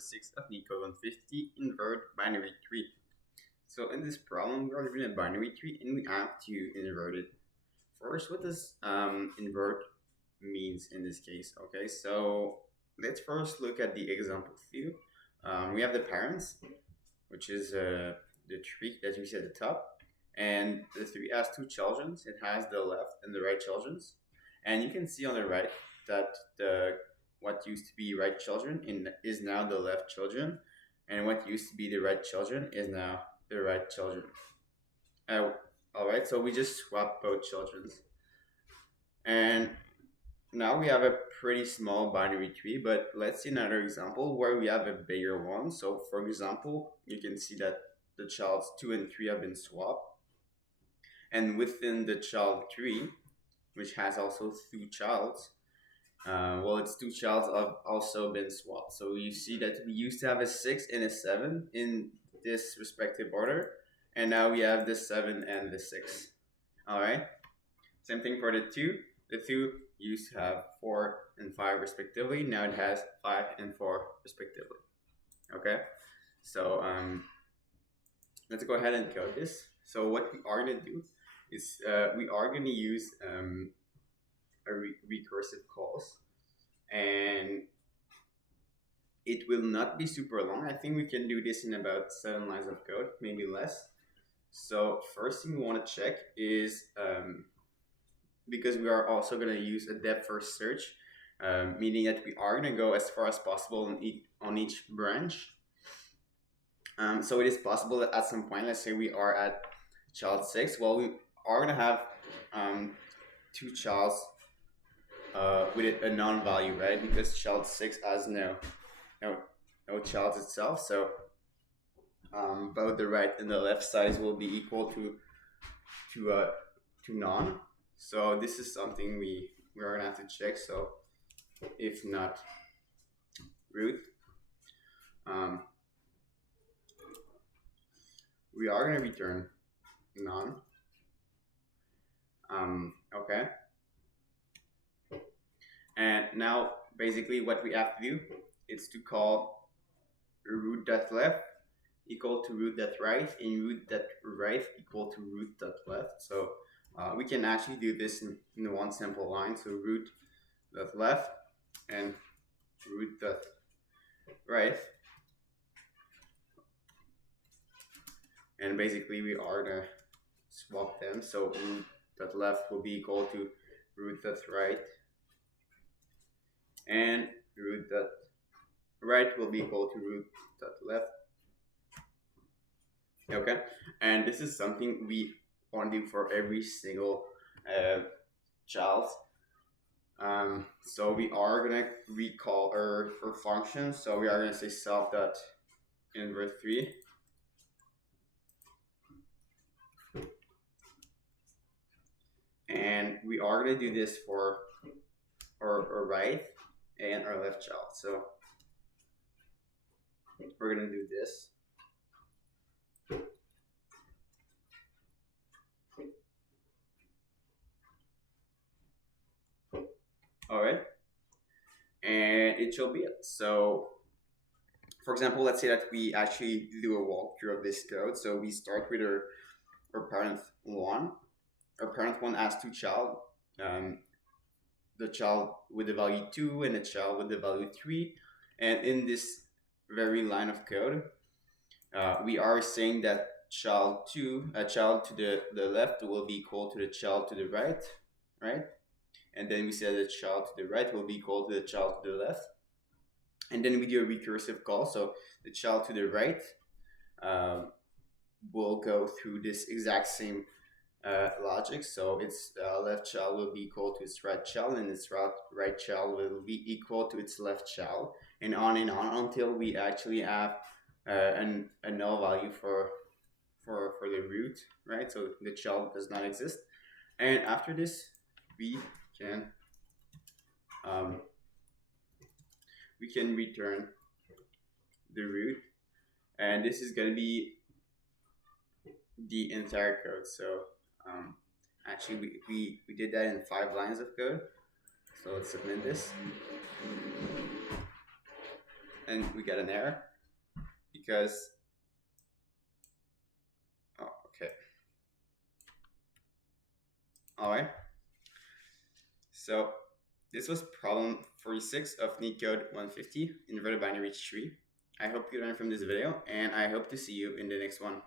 6 of Neetcode 150, invert binary tree. So in this problem, we are given a binary tree and we have to invert it. First, what does invert means in this case? Okay, so let's first look at the example view. We have the parents, which is the tree that you see at the top, and the tree has two children. It has the left and the right children, and you can see on the right that the what used to be right children is now the left children, and what used to be the right children is now the right children. Uh, all right, so we just swap both children's, and now we have a pretty small binary tree. But let's see another example where we have a bigger one. So for example, you can see that the childs 2 and 3 have been swapped, and within the child 3, which has also two childs, its two childs have also been swapped. So you see that we used to have a 6 and a 7 in this respective order, and now we have the 7 and the 6. All right. Same thing for the 2. The 2 used to have 4 and 5 respectively. Now it has 5 and 4 respectively. Okay. So let's go ahead and code this. So what we are going to do is we are going to use recursive calls, and it will not be super long. I think we can do this in about 7 lines of code, maybe less. So first thing we want to check is because we are also going to use a depth first search, meaning that we are going to go as far as possible on each branch. So it is possible that at some point, let's say we are at child 6, well, we are going to have two childs with a non-value, right? Because child 6 has no childs itself. So both the right and the left sides will be equal to none. So this is something we are gonna have to check. So if not root, we are gonna return none. Okay. And now basically what we have to do is to call root.left equal to root.right and root.right equal to root.left. So we can actually do this in one simple line. So root.left and root.right. And basically we are going to swap them. So root.left will be equal to root.right, and root.right will be equal to root.left. Okay, and this is something we want to do for every single child. So we are going to recall our function. So we are going to say self.invert 3. And we are going to do this for our right and our left child. So we're going to do this. All right, and it shall be it. So for example, let's say that we actually do a walkthrough of this code. So we start with our parent 1. Our parent 1 has two child, the child with the value 2 and the child with the value 3. And in this very line of code, we are saying that child to the left will be equal to the child to the right, right? And then we say the child to the right will be equal to the child to the left. And then we do a recursive call. So the child to the right will go through this exact same logic. So its left child will be equal to its right child, and its right child will be equal to its left child, and on until we actually have a null value for the root, right? So the child does not exist. And after this, we can return the root, and this is going to be the entire code. So actually we did that in 5 lines of code. So let's submit this, and we got an error because, oh, okay. All right. So this was problem 46 of Neetcode 150, inverted binary tree. I hope you learned from this video, and I hope to see you in the next one.